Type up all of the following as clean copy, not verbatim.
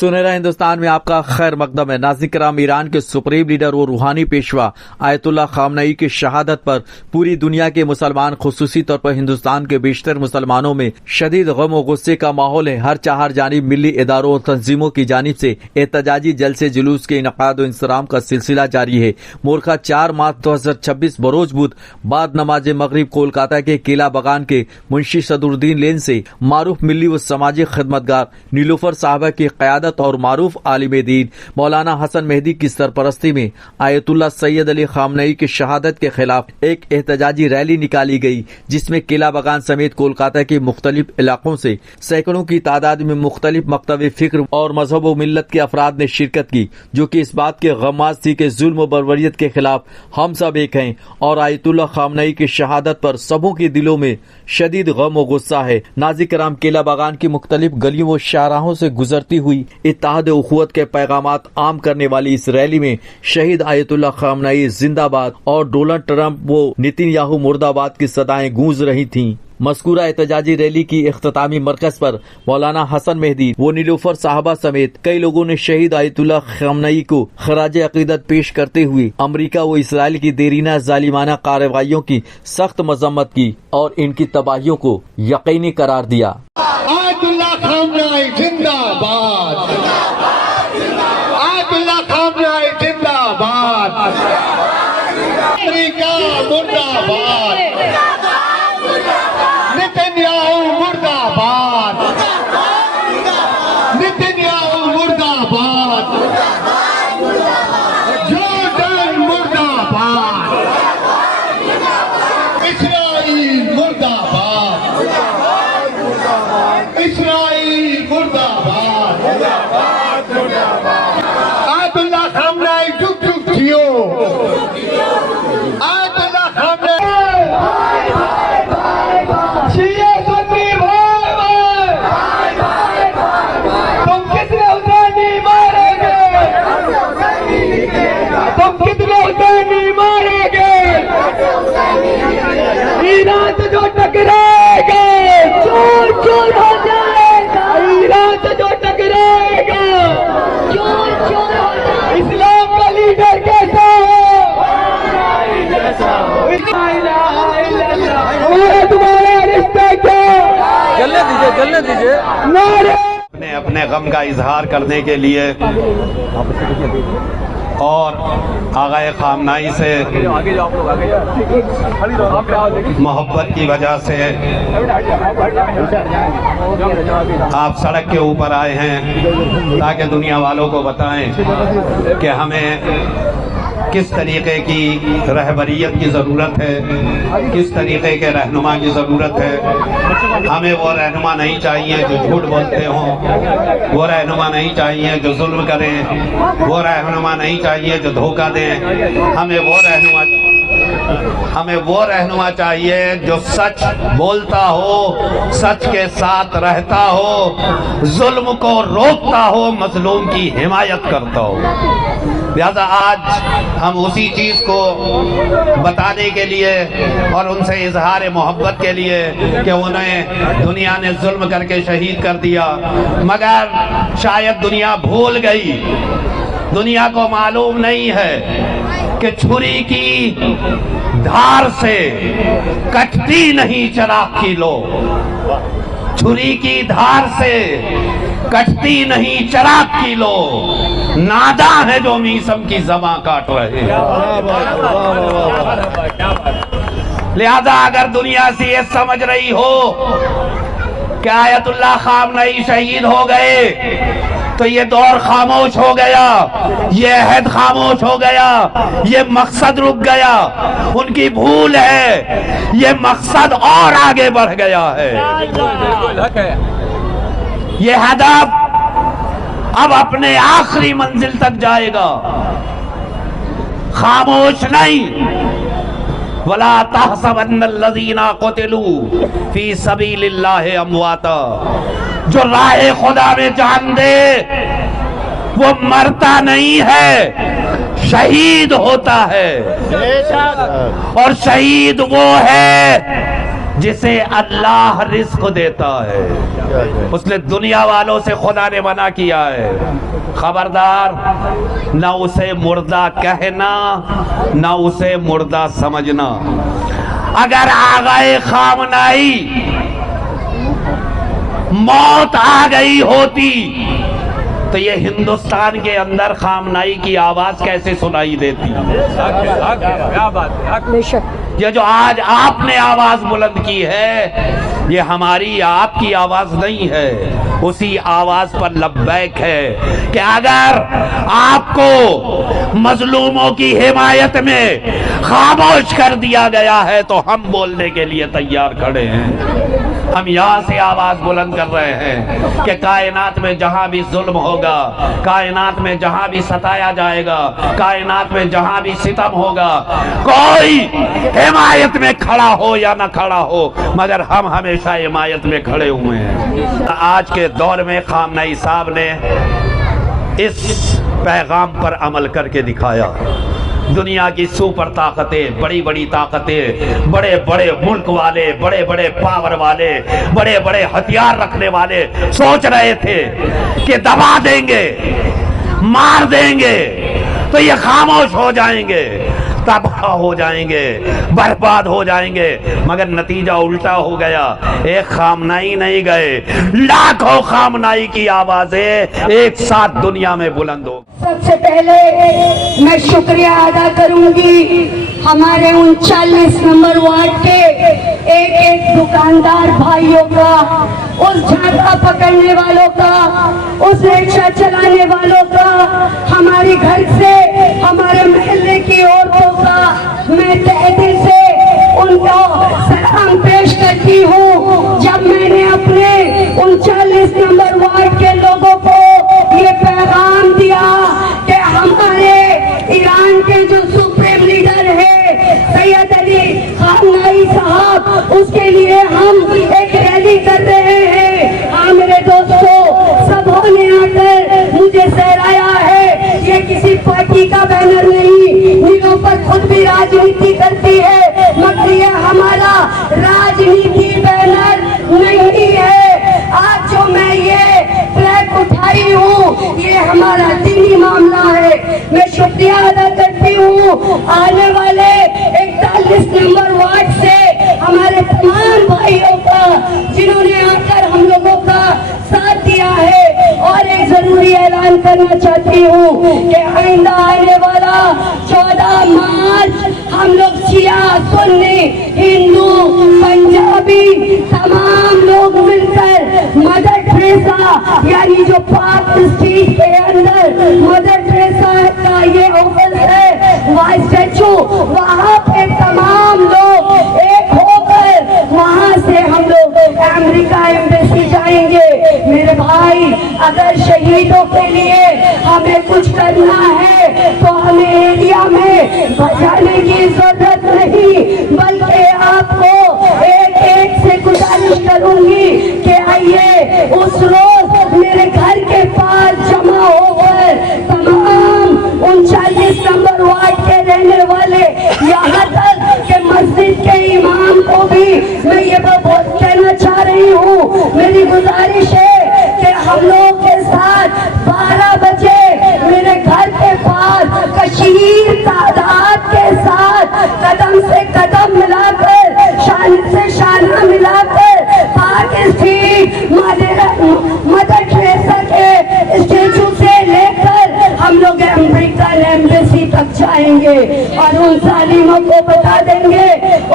سنہرا ہندوستان میں آپ کا خیر مقدم ہے۔ ناظرین کرام، ایران کے سپریم لیڈر و روحانی پیشوا آیت اللہ خامنئی کی شہادت پر پوری دنیا کے مسلمان، خصوصی طور پر ہندوستان کے بیشتر مسلمانوں میں شدید غم و غصے کا ماحول ہے۔ ہر چہار جانب ملی اداروں اور تنظیموں کی جانب سے احتجاجی جلسے جلوس کے انعقاد و انصرام کا سلسلہ جاری ہے۔ مورخہ 4 مارچ 2026 بروز بدھ بعد نماز مغرب کولکاتہ کے قلعہ بغان کے منشی صدر الدین لین سے معروف ملی و سماجی خدمتگار نیلوفر صاحبہ کی قیادت اور معروف عالم دین مولانا حسن مہدی کی سرپرستی میں آیت اللہ سید علی خامنئی کی شہادت کے خلاف ایک احتجاجی ریلی نکالی گئی، جس میں قلعہ بغان سمیت کولکاتہ کے مختلف علاقوں سے سینکڑوں کی تعداد میں مختلف مکتب فکر اور مذہب و ملت کے افراد نے شرکت کی، جو کہ اس بات کے غماز تھی کہ ظلم و بربریت کے خلاف ہم سب ایک ہیں اور آیت اللہ خامنئی کی شہادت پر سبوں کے دلوں میں شدید غم و غصہ ہے۔ ناظرین کرام، قلعہ بغان کی مختلف گلیوں و شاہراہوں سے گزرتی ہوئی اتحاد و اخوت کے پیغامات عام کرنے والی اس ریلی میں شہید آیت اللہ خامنئی زندہ باد اور ڈونلڈ ٹرمپ و نتن یاہو مرد آباد کی صدائیں گونج رہی تھیں۔ مذکورہ احتجاجی ریلی کی اختتامی مرکز پر مولانا حسن مہدی و نیلوفر صاحبہ سمیت کئی لوگوں نے شہید آیت اللہ خامنئی کو خراج عقیدت پیش کرتے ہوئے امریکہ و اسرائیل کی دیرینہ ظالمانہ کارروائیوں کی سخت مذمت کی اور ان کی تباہیوں کو یقینی قرار دیا۔ آیت اللہ خامنئی زندہ باد، آیت اللہ خامنئی زندہ باد، امریکہ مرد آباد، نتن یاہو مرد آباد، نتن یاہو مرد آباد، جورڈن مرد آباد، اسرائیل مرد آباد، اسرائیل مرد آباد، آیت اللہ خامنئی جھک جھک جیو، آیت اللہ خامنئی شیعہ سنی بھائی بھائی، تم کتنے حسینی مارے گے، تم کتنے حسینی مارے گے، ایران سے جو ٹکرائے گا چور چور ہو جائے گا، ایران سے جو ٹکرائے گا چور چور ہو جائے گا۔ اسلام کا لیڈر کیسا ہو؟ ہمارا تمہارا رشتہ کیا؟ گلنے دیجیے۔ اپنے غم کا اظہار کرنے کے لیے اور آقا خامنئی سے محبت کی وجہ سے آپ سڑک کے اوپر آئے ہیں تاکہ دنیا والوں کو بتائیں کہ ہمیں کس طریقے کی رہبریت کی ضرورت ہے، کس طریقے کے رہنما کی ضرورت ہے۔ ہمیں وہ رہنما نہیں چاہیے جو جھوٹ بولتے ہوں، وہ رہنما نہیں چاہیے جو ظلم کریں، وہ رہنما نہیں چاہیے جو دھوکہ دیں۔ ہمیں وہ رہنما چاہیے جو سچ بولتا ہو، سچ کے ساتھ رہتا ہو، ظلم کو روکتا ہو، مظلوم کی حمایت کرتا ہو۔ لہذا آج ہم اسی چیز کو بتانے کے لیے اور ان سے اظہار محبت کے لیے کہ انہیں دنیا نے ظلم کر کے شہید کر دیا، مگر شاید دنیا بھول گئی، دنیا کو معلوم نہیں ہے کہ چھری کی دھار سے کٹتی نہیں چراغ کی لو، چھری کی دھار سے کٹتی نہیں چراغ کی لو، ناداں ہے جو میثم کی زباں کاٹ رہے ہیں۔ لہذا اگر دنیا سے یہ سمجھ رہی ہو کہ آیت اللہ خامنئی شہید ہو گئے تو یہ دور خاموش ہو گیا، یہ عہد خاموش ہو گیا، یہ مقصد رک گیا، ان کی بھول ہے، یہ مقصد اور آگے بڑھ گیا ہے۔ یہ ہدف اب اپنے آخری منزل تک جائے گا، خاموش نہیں۔ وَلَا تَحْسَبَنَّ الَّذِينَ قُتِلُوا فِي سَبِيلِ اللَّهِ أَمْوَاتًا، جو راہ خدا میں جان دے وہ مرتا نہیں ہے، شہید ہوتا ہے، اور شہید وہ ہے जिसे अल्लाह रिस्क देता है, उसने दुनिया वालों से खुदा ने मना किया है, खबरदार ना उसे मुर्दा कहना ना उसे मुर्दा समझना। अगर आगाए खामनाई मौत आ गई होती तो ये हिंदुस्तान के अंदर खामनाई की आवाज कैसे सुनाई देती? ये जो आज आपने आवाज बुलंद की है, ये हमारी आपकी आवाज नहीं है, उसी आवाज पर लब्बैक है कि अगर आपको मजलूमों की हिमायत में खामोश कर दिया गया है तो हम बोलने के लिए तैयार खड़े हैं। हम यहाँ से आवाज बुलंद कर रहे हैं कि कायनात में जहां भी जुल्म होगा, कायनात में जहां भी सताया जाएगा, कायनात में जहां भी सितम होगा, कोई हिमायत में खड़ा हो या ना खड़ा हो, मगर हम हमेशा हिमायत में खड़े हुए हैं। आज के दौर में खामनई साहब ने इस पैगाम पर अमल करके दिखाया। दुनिया की सुपर ताकतें, बड़ी बड़ी ताकतें, बड़े बड़े मुल्क वाले, बड़े बड़े पावर वाले, बड़े बड़े हथियार रखने वाले सोच रहे थे कि दबा देंगे, मार देंगे तो ये खामोश हो जाएंगे, तबाह हो जाएंगे, बर्बाद हो जाएंगे, मगर नतीजा उल्टा हो गया। एक खामनाई नहीं गए, लाखों खामनाई की आवाजें एक साथ दुनिया में बुलंद हो। सबसे पहले मैं शुक्रिया अदा करूंगी हमारे 39 नंबर वार्ड के एक एक दुकानदार भाइयों का, उस झांका पकड़ने वालों का, उस रिक्शा चलाने वालों का, हमारे घर से हमारे महल्ले की औरतों का मैं तहे दिल से उनको सलाम पेश करती हूँ। जब मैंने अपने 39 नंबर वार्ड के लोगों को ये पैगाम दिया कि हमारे ईरान के जो सुप्रीम लीडर है सैयद अली खामनाई साहब, उसके लिए हम एक रैली कर रहे हैं। हाँ मेरे दोस्तों, सबों ने आकर मुझे सहराया है, ये किसी पार्टी का बैनर नहीं, नीलों पर खुद भी राजनीति करती है, मगर ये हमारा राजनीति बैनर नहीं है। आज जो मैं ये फ्लैग उठाई हूँ ये हमारा दीनी मामला है। मैं शुक्रिया अदा करती हूँ आने वाले 41 नंबर वार्ड से हमारे तमाम भाइयों का, जिन्होंने आकर हम लोगों का साथ दिया है। और एक जरूरी ऐलान करना चाहती हूँ कि आइंदा आने वाला 14 मार्च हम लोग शिया, सुन्नी, हिंदू, पंजाबी तमाम लोग मिलकर मदर टेरेसा यानी जो पार्क स्ट्रीट के अंदर मदर टेरेसा का ये ऑफिस है, वहाँ स्टैचू, वहाँ पे तमाम लोग एक होकर वहाँ से हम लोग अमेरिका एम्बेसी जाएंगे। मेरे भाई, अगर शहीदों के लिए हमें कुछ करना है तो हमें एरिया में बचाने की जरूरत नहीं, बल्कि आपको एक एक से गुजारिश करूंगी कि आइए उस रोज मेरे घर के पास जमा होकर तमाम 39 नंबर वार्ड के रहने वाले, यहाँ तक के मस्जिद के इमाम को भी मैं ये बहुत कहना चाह रही हूँ, मेरी गुजारिश है कि हम लोग के साथ 12 बजे मेरे घर के पास कशीर तादाद के साथ कदम से कदम मिलाकर, शान से शाना मिलाकर पार्क स्ट्रीट मदर टेरेसा के स्टैचू से लेकर हम लोग अमेरिकन एम्बेसी तक जाएंगे और उन जालिमों को बता देंगे,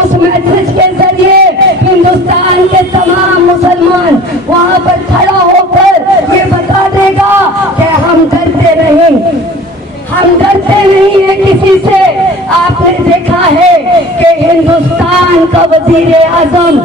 उस मैसेज के जरिए हिंदुस्तान के तमाम मुसलमान वहाँ पर खड़ा होकर ये बता देगा कि हम डरते नहीं, हम डरते नहीं है किसी से। आपने देखा है कि हिंदुस्तान का वजीर आजम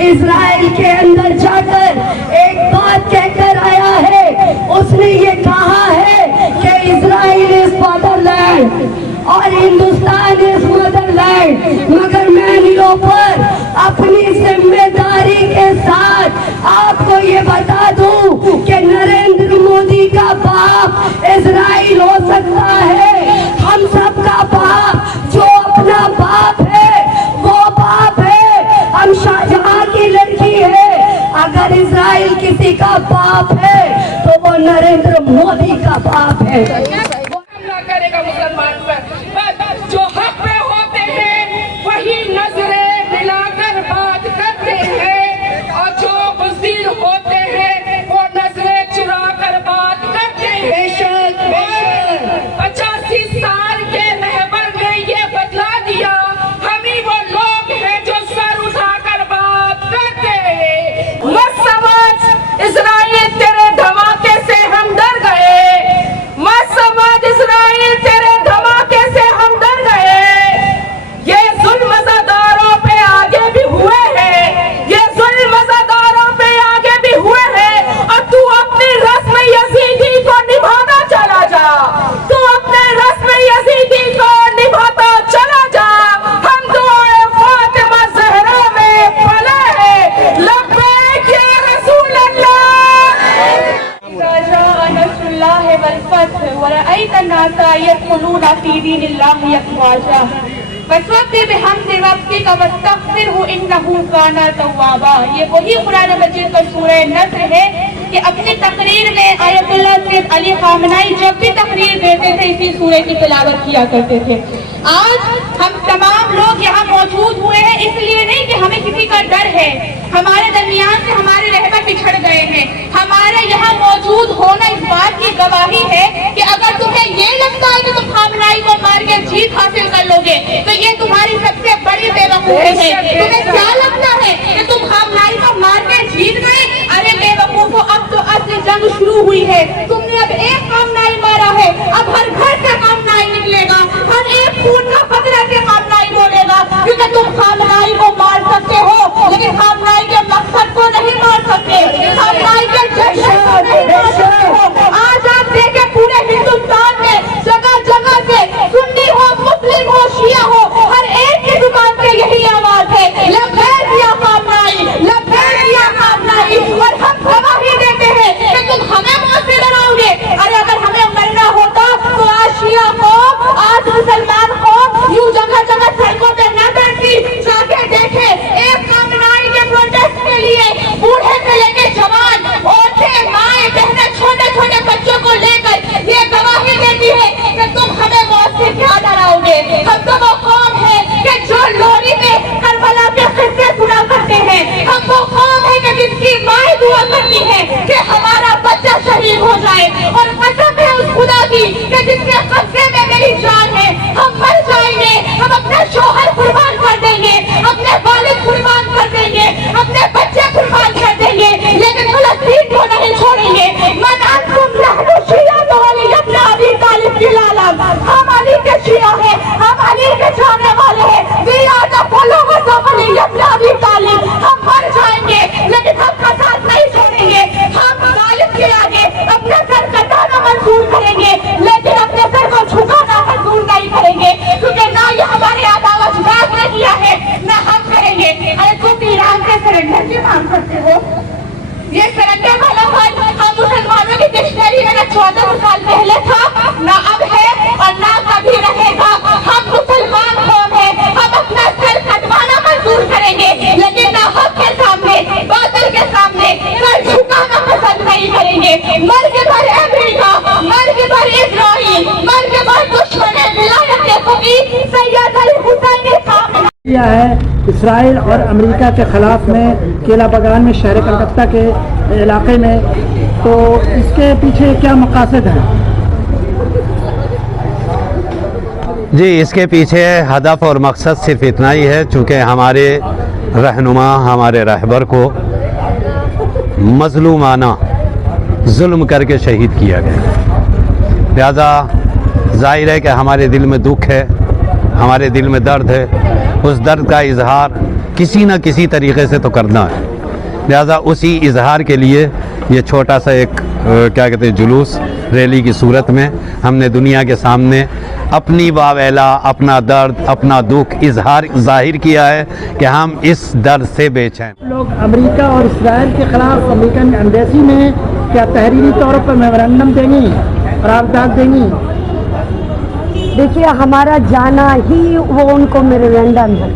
इजराइल के अंदर जाकर एक बात कहकर आया है, उसने ये कहा है कि इजराइल इज फादरलैंड और हिंदुस्तान इज मदरलैंड, मगर मैं नीलों पर अपनी जिम्मेदारी के साथ आपको ये बता दूं कि नरेंद्र मोदी का बाप इजराइल हो सकता है, हम सबका बाप जो अपना बाप है वो बाप है। हम शाहजहां अगर इजराइल किसी का बाप है तो वो नरेंद्र मोदी का बाप है। हमला करेगा मुसलमान पर, बस जो हक पे होते हैं वही नजरें मिलाकर बात करते हैं, और जो बुज़दिल होते हैं वो नजरें चुरा कर बात करते हैं। 85 साल के रहबर ने ये बतला दिया, हम ही वो लोग हैं जो सर उठाकर बात करते हैं। मत समझ इजराइल तेरे धमाके से हम डर गए, मत समझ इजराइल तेरे धमाके से हम डर गए। ये जुल्म मज़ादारों पे आगे भी हुए हैं, ये जुल्म मज़ादारों पे आगे भी हुए हैं, और तू अपनी रस्म यजीदी को निभाना चला जा, तू अपने रस्म यजीदी को निभाता चला जा। हम दुआए फातिमा ज़हरा में पले हैं, लब्बैक या रसूल अल्लाह। नस्रुल्लाह वल फत्ह वरअयत अन्नास यदखुलूना फी दीनिल्लाहि अफ़वाजा फसब्बिह बिहम्दि रब्बिका वस्तग़फिरहु इन्नहु काना तव्वाबा। ये वही कुरान मजीद का सूरह नस्र है कि अपनी तकरीर में आयतुल्लाह सैयद अली ख़ामनेई जब भी तकरीर देते थे इसी सूरह की तिलावत किया करते थे। आज हम तमाम लोग यहाँ मौजूद हुए हैं इसलिए नहीं कि हमें किसी का डर है, हमारे दरमियान से हमारे रहबर बिछड़ गए हैं। हमारे यहाँ मौजूद होना इस बात की गवाही है कि अगर तुम्हें ये लगता है कि तुम ख़ामनेई को मार के जीत हासिल कर लोगे तो ये तुम्हारी सबसे बड़ी बेवकूफ़ी है। तुम्हें क्या लगता है कि तुम ख़ामनेई को मार के जीत गए? अरे बेवकूफ़ो, अब तो असली जंग शुरू हुई है। तुमने अब एक ख़ामनेई मारा है, अब हर घर से ख़ामनेई निकलेगा, हर एक खून का खतरा से ख़ामनेई बोलेगा, क्योंकि तुम ख़ामनेई को मार सकते हो लेकिन ख़ामनेई के मकसद को नहीं मार सकते, ख़ामनेई के जश्न को नहीं मार सकते हो। आज आप देखें पूरे हिंदुस्तान में जगह जगह से सुन्नी हो, मुस्लिम हो, शिया हो, हर एक की जुबान पे यही आवाज है, लब्बैक या ख़ामनेई, लब्बैक या ख़ामनेई। और हम गवाही देते हैं कि तुम हमें मौत से डराओगे। अरे अगर हमें मरना होता तो आज शिया को, आज मुसलमान को यूं जगह जगह सड़कों पे न डरती। जाके देखे एक ख़ामनेई के प्रोटेस्ट के लिए बूढ़े से लेके जवान, औरतें, माएं, बहनें, छोटे छोटे बच्चों को लेकर ये गवाही देती है कि तुम हमें मौत से क्या डराओगे। हम तो वो कौम है कि जो लोरी में करबला के किस्से सुना करते हैं, हम वो कौम है कि जिसकी माएं दुआ करती है कि हमारा बच्चा शहीद हो जाए, और कसम है उस खुदा की कि जिसके कब्जे में मेरी जान है, हम मर जाएंगे, हम अपना शौहर कुर्बान कर देंगे, अपने वालिद कुर्बान कर देंगे, अपने बच्चे कुर्बान कर देंगे, लेकिन फ़लस्तीन को नहीं छोड़ेंगे। मन अंतुम नहनु शिय्अतु अली इब्न अबी तालिब की लालम, हम अली के शिया हैं, हम अली के चाहने वाले हैं। We are the followers of Ali ibn Abi Talib. हम मर जाएंगे लेकिन हम का साथ नहीं छोड़ेंगे। हम तालिब के आगे अपना सर कटाना मंजूर करेंगे लेकिन अपने सर को झुकाना मंजूर नहीं करेंगे, क्योंकि ना ये हमारे आदावत ने किया है ना हम करेंगे। अरे तुम ईरान से सरेंडर की मांग करते हो, ये सरेंडर वाला वर्ड हम मुसलमानों की डिक्शनरी में ना 14 साल पहले था, ना अब है और ना कभी रहेगा। हम मुसलमान कौम है, हम अपना सर कटवाना मंजूर करेंगे लेकिन ना हक के सामने, बातिल के सामने सर झुकाना पसंद नहीं करेंगे। मर के भर अमेरिका, मर के भर इजराइल, मर के भर दुश्मन विलायत देखो की सैयद अली हुसैन ख़ामनेई किया है इसराइल और अमेरिका के ख़िलाफ़ में केला बगान में शहर कलकत्ता के इलाके में, तो इसके पीछे क्या मकासद है? जी, इसके पीछे हदफ और मकसद सिर्फ इतना ही है, चूँकि हमारे रहनुमा, हमारे रहबर को मज़लूमाना जुल्म करके शहीद किया गया। लिहाजा ज़ाहिर है कि हमारे दिल में दुख है, हमारे दिल में दर्द है, उस दर्द का इजहार किसी न किसी तरीक़े से तो करना है। लिहाजा उसी इजहार के लिए ये छोटा सा एक क्या कहते हैं जुलूस रैली की सूरत में हमने दुनिया के सामने अपनी वावेला, अपना दर्द, अपना दुख इजहार ज़ाहिर किया है कि हम इस दर्द से बेचैन। लोग अमेरिका और इसराइल के ख़िलाफ़ अमेरिकन एम्बेसी में क्या तहरीरी तौर पर मेमोरेंडम देंगी, करारदाद देंगी? देखिए, हमारा जाना ही वो उनको मेमोरेंडम है,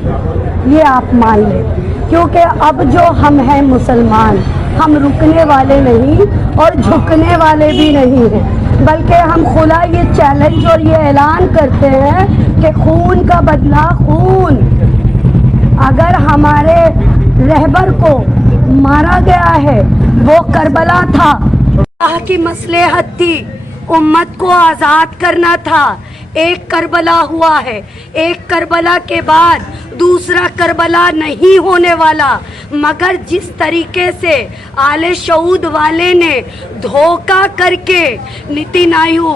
ये आप मान लें। क्योंकि अब जो हम हैं मुसलमान, हम रुकने वाले नहीं और झुकने वाले भी नहीं हैं, बल्कि हम खुला ये चैलेंज और ये ऐलान करते हैं कि खून का बदला खून। अगर हमारे रहबर को मारा गया है, वो करबला था, अल्लाह की मसलहत थी, उम्मत को आज़ाद करना था। एक करबला हुआ है, एक करबला के बाद दूसरा करबला नहीं होने वाला। मगर जिस तरीके से आले शऊद वाले ने धोखा करके नितिन आयु,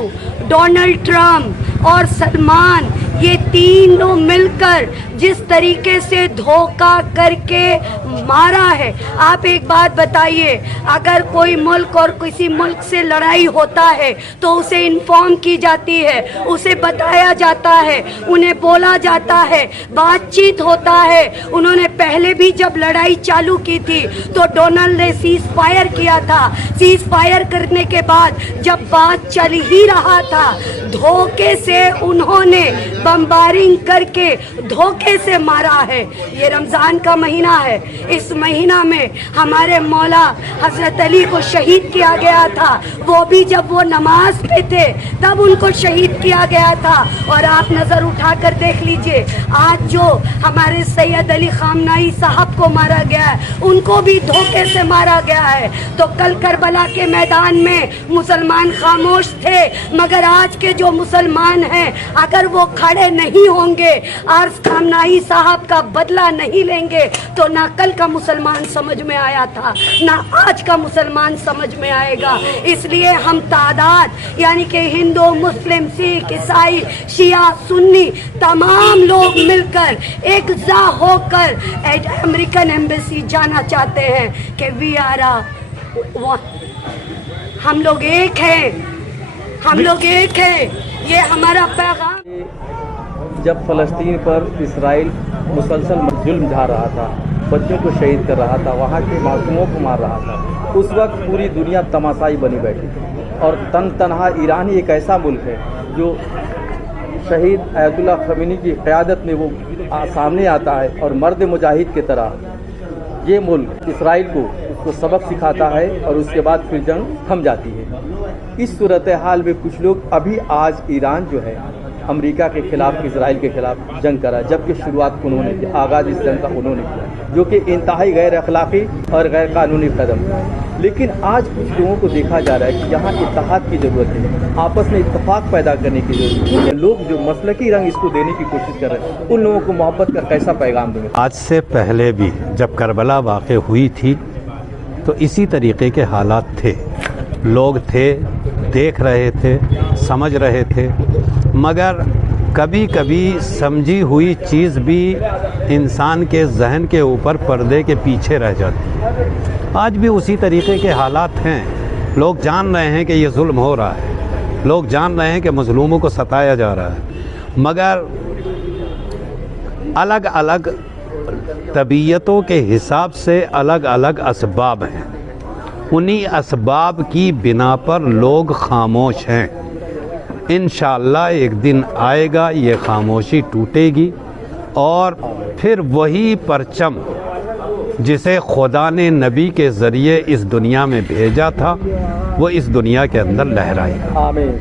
डोनाल्ड ट्रम्प और सलमान, ये तीनों मिलकर जिस तरीके से धोखा करके मारा है, आप एक बात बताइए, अगर कोई मुल्क और किसी मुल्क से लड़ाई होता है तो उसे इन्फॉर्म की जाती है, उसे बताया जाता है, उन्हें बोला जाता है, बातचीत होता है। उन्होंने पहले भी जब लड़ाई चालू की थी तो डोनाल्ड ने सीज फायर किया था। सीज फायर करने के बाद जब बात चल ही रहा था, धोखे से उन्होंने बमबारिंग करके धोखे से मारा है। ये रमज़ान का महीना है, इस महीना में हमारे मौला हज़रत अली को शहीद किया गया था, वो भी जब वो नमाज पे थे तब उनको शहीद किया गया था। और आप नज़र उठा कर देख लीजिए, आज जो हमारे सैयद अली खामनाई साहब को मारा गया है, उनको भी धोखे से मारा गया है। तो कल करबला के मैदान में मुसलमान खामोश थे, मगर आज के जो मुसलमान हैं, अगर वो खड़े नहीं होंगे और खामनाई साहब का बदला नहीं लेंगे, तो ना कल का मुसलमान समझ में आया था, ना आज का मुसलमान समझ में आएगा। इसलिए हम तादाद यानी कि हिंदू, मुस्लिम, सिख, ईसाई, शिया, सुन्नी, तमाम लोग मिलकर एकजा होकर अमेरिकन एम्बेसी जाना चाहते हैं कि वी आर हम लोग एक हैं, हम लोग एक हैं। ये हमारा पैगाम। जब फ़लस्तीन पर इसराइल मुसलसल जुल्म ढा रहा था, बच्चों को शहीद कर रहा था, वहाँ के मासूमों को मार रहा था, उस वक्त पूरी दुनिया तमाशाई बनी बैठी थी। और तनहा ईरान ही एक ऐसा मुल्क है जो शहीद आयतुल्ला खमीनी की क़यादत में वो सामने आता है और मर्द मुजाहिद की तरह ये मुल्क इसराइल को उसको सबक सिखाता है और उसके बाद फिर जंग थम जाती है। इस सूरत हाल में कुछ लोग अभी आज ईरान जो है अमेरिका के खिलाफ, इसराइल के खिलाफ जंग करा, जबकि शुरुआत उन्होंने की, आगाज़ इस जंग का उन्होंने किया, जो कि इंतहाई गैर अखलाक़ी और गैर कानूनी कदम है। लेकिन आज कुछ लोगों को देखा जा रहा है कि यहाँ इत्तेहाद की ज़रूरत है, आपस में इत्तेफाक पैदा करने की ज़रूरत है। लोग जो मसलकी रंग इसको देने की कोशिश कर रहे हैं, उन लोगों को मोहब्बत का कैसा पैगाम देंगे? आज से पहले भी जब करबला वाक़ हुई थी तो इसी तरीके के हालात थे, लोग थे, देख रहे थे, समझ रहे थे, मगर कभी कभी समझी हुई चीज़ भी इंसान के जहन के ऊपर पर्दे के पीछे रह जाती है। आज भी उसी तरीके के हालात हैं। लोग जान रहे हैं कि ये जुल्म हो रहा है, लोग जान रहे हैं कि मज़लूमों को सताया जा रहा है, मगर अलग अलग तबीयतों के हिसाब से अलग अलग असबाब हैं। उन्हीं असबाब की बिना पर लोग खामोश हैं। इंशाअल्लाह एक दिन आएगा, ये खामोशी टूटेगी और फिर वही परचम जिसे खुदा ने नबी के ज़रिए इस दुनिया में भेजा था, वो इस दुनिया के अंदर लहराएगा। आमीन।